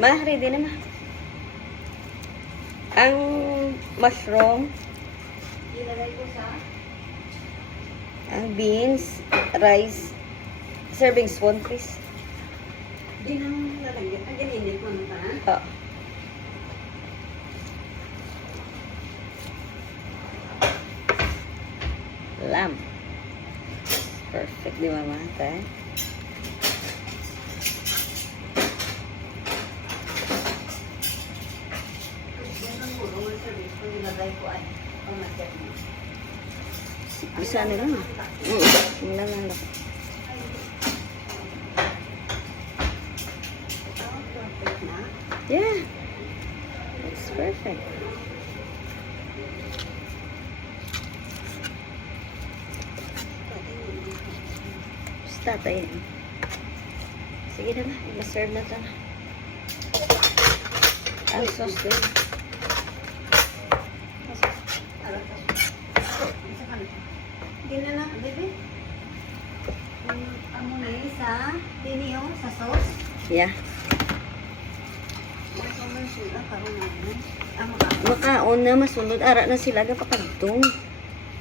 Ma, ready na ma. Ang mushroom, Ilagay ko sa... ang beans, rice, serving spoon please. Di nang lalagyan. Ang ganinit mo na pa. Oh. Lamb. Perfect, di ba, ma? Tayo. Yan ang muro. Ang service kung nilagay ko ay pamaset mo. Bisa na lang. Wala na lang. Perfect na. Yeah. It's perfect. Basta tayo. Sige na na. I-serve na ito na. Ang sauce din. Hindi na lang, baby. Amo na yun sa tiniyo, sa sauce. Yeah. Masunod sila, parang naman. Amo ka. Makaon na masunod. Ara na sila kapagtong.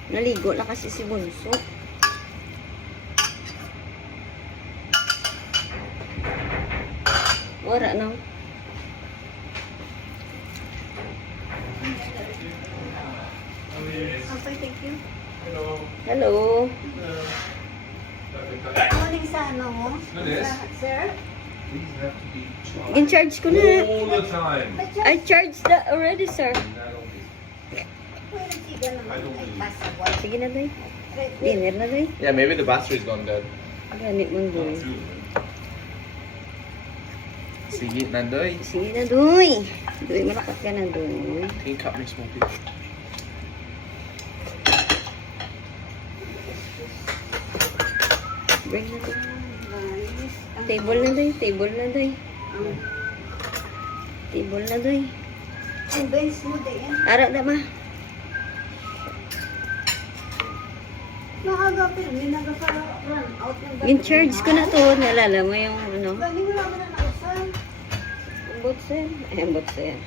Naligo na kasi si Bunso. Wala na. Okay, thank you. Hello. Morning sa ano mo? It is. Sir? These have to be In-charge ko na. all the time. I charged that already, sir. Pwede siga naman. I don't Ay, believe. pasawal. Sige na, Doy. Dinner na, Doy. Yeah, maybe the battery's gone dead. Ganit mong Doy. Sige, Nandoy. Sige na, Doy. Doy, malakas ka na, Doy. Can you cut me small piece? Bring na, Doy. Nice. Table na, Doy. Table na, Doy. Ang Table na, Doy. ang bench mo din. Ara na, ma. Nakagapil. May nag-run out ng gabi. In-charge ko na to. Nalala mo yung ano? Gani wala mo na nausan. Ang botsen. Ay, ang botsen.